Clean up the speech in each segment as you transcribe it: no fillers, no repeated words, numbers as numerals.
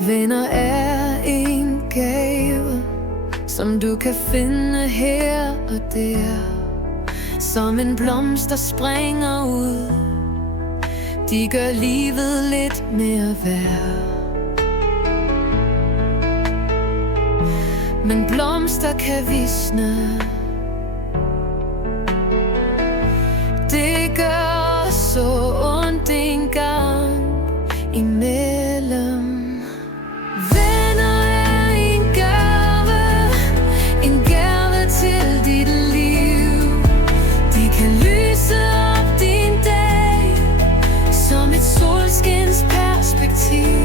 Venner er en gave, som du kan finde her og der. Som en blomst, der springer ud. De gør livet lidt mere værd. Men blomster kan visne. Det gør så ondt en gang imellem. Venner er en gave til dit liv. De kan lyse op din dag som et solskins perspektiv.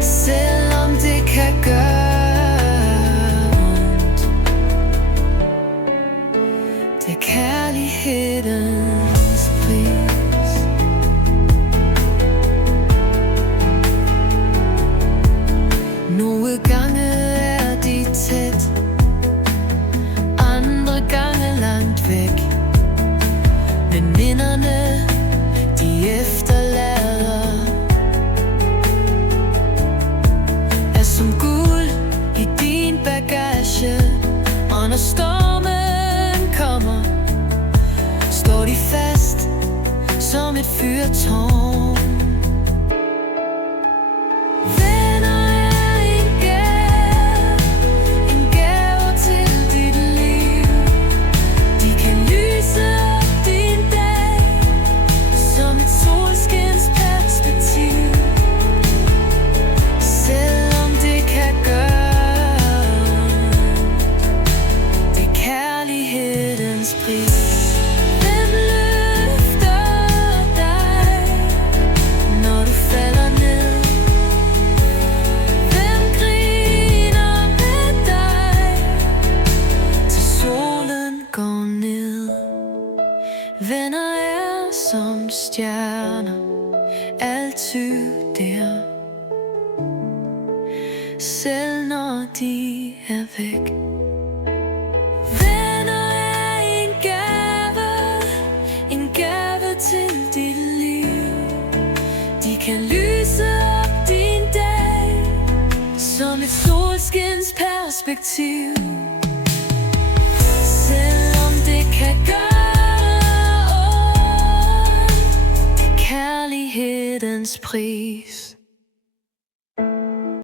Selvom det kan gøre ondt, det er kærlighedens pris. Nogle gange er de tæt, andre gange langt væk. Men minderne, de efterlader, er som guld i din bagage. Og når stormen kommer, står de fast som et fyrtårn. Venner er en gave til dit liv. De kan lyse op din dag som et solskins perspektiv. Selvom det kan gøre ondt, det er kærlighedens pris. Hvem løfter dig, når du falder ned? Hvem griner med dig, til solen går ned? Venner er som stjerner, altid der, selv når de er væk. Venner er en gave til dit liv. De kan lyse op din dag som et solskins perspektiv. Selvom det kan gøre ondt, det er kærlighedens pris.